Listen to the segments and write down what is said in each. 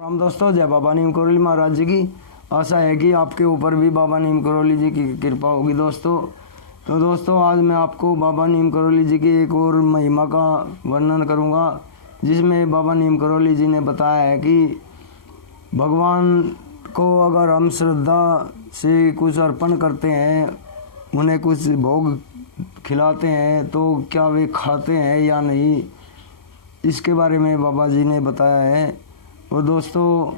राम दोस्तों, जय बाबा नीम करोली महाराज जी की। आशा है कि आपके ऊपर भी बाबा नीम करोली जी की कृपा होगी दोस्तों। तो दोस्तों, आज मैं आपको बाबा नीम करोली जी की एक और महिमा का वर्णन करूंगा, जिसमें बाबा नीम करोली जी ने बताया है कि भगवान को अगर हम श्रद्धा से कुछ अर्पण करते हैं, उन्हें कुछ भोग खिलाते हैं, तो क्या वे खाते हैं या नहीं, इसके बारे में बाबा जी ने बताया है। और दोस्तों,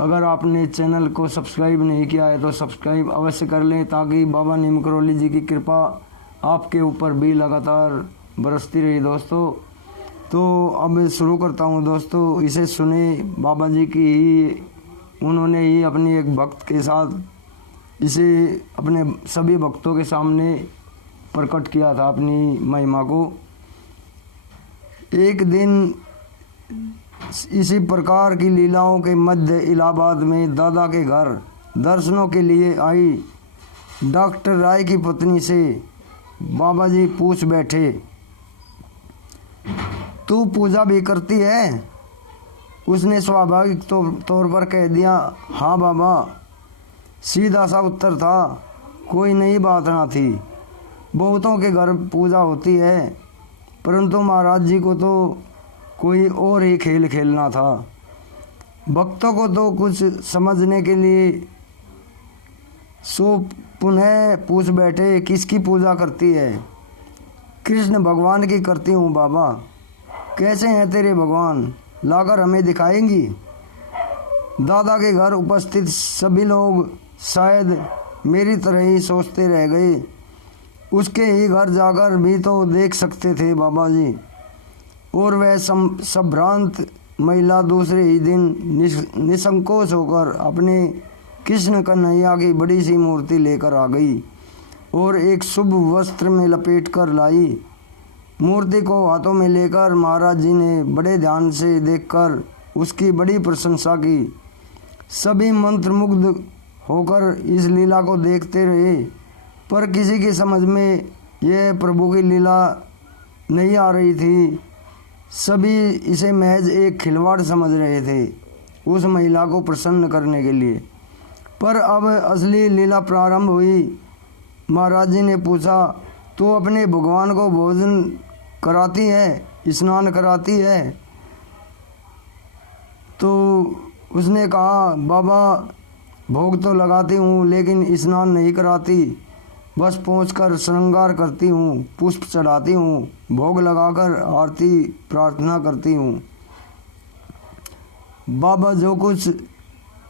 अगर आपने चैनल को सब्सक्राइब नहीं किया है तो सब्सक्राइब अवश्य कर लें, ताकि बाबा नीम करोली जी की कृपा आपके ऊपर भी लगातार बरसती रही दोस्तों। तो अब शुरू करता हूं दोस्तों, इसे सुने। बाबा जी की ही उन्होंने ही अपनी एक भक्त के साथ इसे अपने सभी भक्तों के सामने प्रकट किया था अपनी महिमा को। एक दिन इसी प्रकार की लीलाओं के मध्य इलाहाबाद में दादा के घर दर्शनों के लिए आई डॉक्टर राय की पत्नी से बाबा जी पूछ बैठे, तू पूजा भी करती है? उसने स्वाभाविक तौर पर कह दिया, हाँ बाबा। सीधा सा उत्तर था, कोई नई बात ना थी। बहुतों के घर पूजा होती है, परंतु महाराज जी को तो कोई और ही खेल खेलना था। भक्तों को तो कुछ समझने के लिए सो पुनः पूछ बैठे, किसकी पूजा करती है? कृष्ण भगवान की करती हूँ बाबा। कैसे हैं तेरे भगवान, लाकर हमें दिखाएंगी? दादा के घर उपस्थित सभी लोग शायद मेरी तरह ही सोचते रह गए। उसके ही घर जाकर भी तो देख सकते थे बाबा जी। और वह संभ्रांत महिला दूसरे ही दिन निसंकोच होकर अपने कृष्ण कन्हैया की बड़ी सी मूर्ति लेकर आ गई और एक शुभ वस्त्र में लपेट कर लाई। मूर्ति को हाथों में लेकर महाराज जी ने बड़े ध्यान से देखकर उसकी बड़ी प्रशंसा की। सभी मंत्रमुग्ध होकर इस लीला को देखते रहे, पर किसी की समझ में यह प्रभु की लीला नहीं आ रही थी। सभी इसे महज एक खिलवाड़ समझ रहे थे, उस महिला को प्रसन्न करने के लिए। पर अब असली लीला प्रारंभ हुई। महाराज जी ने पूछा, तो अपने भगवान को भोजन कराती है, स्नान कराती है? तो उसने कहा, बाबा भोग तो लगाती हूँ, लेकिन स्नान नहीं कराती। बस पहुंचकर श्रृंगार करती हूँ, पुष्प चढ़ाती हूँ, भोग लगाकर आरती प्रार्थना करती हूँ। बाबा जो कुछ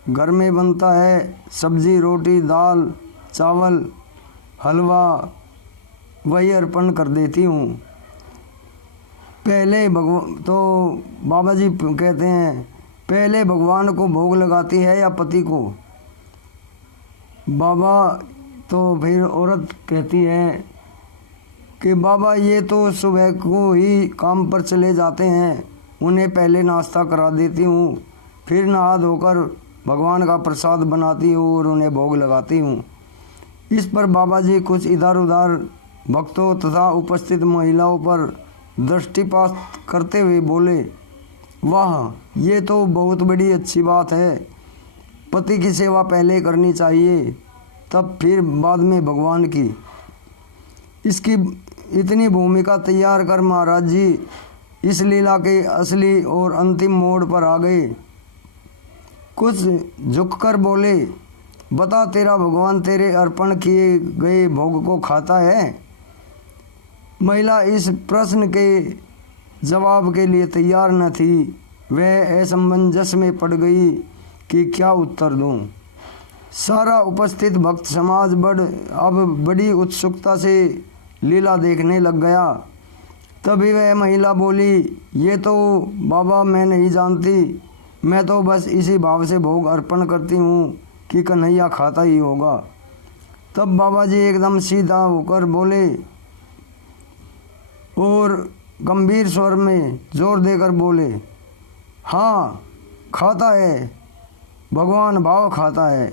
घर में बनता है, सब्जी, रोटी, दाल, चावल, हलवा, वही अर्पण कर देती हूँ। पहले बाबा जी कहते हैं, पहले भगवान को भोग लगाती है या पति को? बाबा तो फिर औरत कहती है कि बाबा ये तो सुबह को ही काम पर चले जाते हैं, उन्हें पहले नाश्ता करा देती हूँ, फिर नहा धोकर भगवान का प्रसाद बनाती हूँ और उन्हें भोग लगाती हूँ। इस पर बाबा जी कुछ इधर उधर भक्तों तथा उपस्थित महिलाओं पर दृष्टिपात करते हुए बोले, वाह, ये तो बहुत बड़ी अच्छी बात है। पति की सेवा पहले करनी चाहिए, तब फिर बाद में भगवान की। इसकी इतनी भूमिका तैयार कर महाराज जी इस लीला के असली और अंतिम मोड़ पर आ गए। कुछ झुककर बोले, बता, तेरा भगवान तेरे अर्पण किए गए भोग को खाता है? महिला इस प्रश्न के जवाब के लिए तैयार न थी। वह असमंजस में पड़ गई कि क्या उत्तर दूं। सारा उपस्थित भक्त समाज अब बड़ी उत्सुकता से लीला देखने लग गया। तभी वह महिला बोली, ये तो बाबा मैं नहीं जानती, मैं तो बस इसी भाव से भोग अर्पण करती हूँ कि कन्हैया खाता ही होगा। तब बाबा जी एकदम सीधा होकर बोले और गंभीर स्वर में जोर देकर बोले, हाँ खाता है, भगवान भाव खाता है,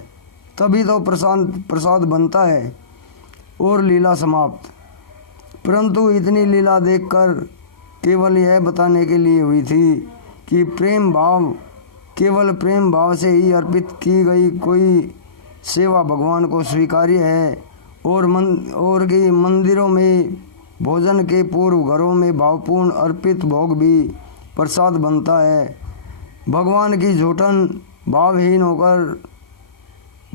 तभी तो प्रसाद बनता है। और लीला समाप्त। परंतु इतनी लीला देखकर केवल यह बताने के लिए हुई थी कि प्रेम भाव केवल प्रेम भाव से ही अर्पित की गई कोई सेवा भगवान को स्वीकार्य है। और की मंदिरों में भोजन के पूर्व घरों में भावपूर्ण अर्पित भोग भी प्रसाद बनता है। भगवान की झूठन भावहीन होकर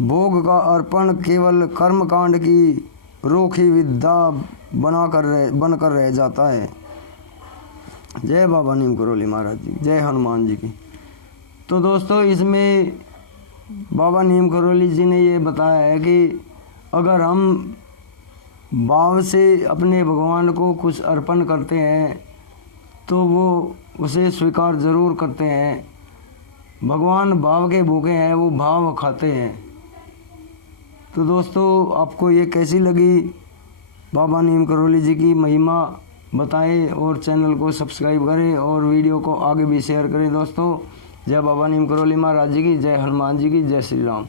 भोग का अर्पण केवल कर्मकांड की रोखी विद्या बनकर रह जाता है। जय बाबा नीम करोली महाराज जी, जय हनुमान जी की। तो दोस्तों, इसमें बाबा नीम करोली जी ने ये बताया है कि अगर हम भाव से अपने भगवान को कुछ अर्पण करते हैं तो वो उसे स्वीकार ज़रूर करते हैं। भगवान भाव के भूखे हैं, वो भाव खाते हैं। तो दोस्तों, आपको ये कैसी लगी बाबा नीम करोली जी की महिमा बताएं और चैनल को सब्सक्राइब करें और वीडियो को आगे भी शेयर करें। दोस्तों, जय बाबा नीम करोली महाराज जी की, जय हनुमान जी की, जय श्री राम।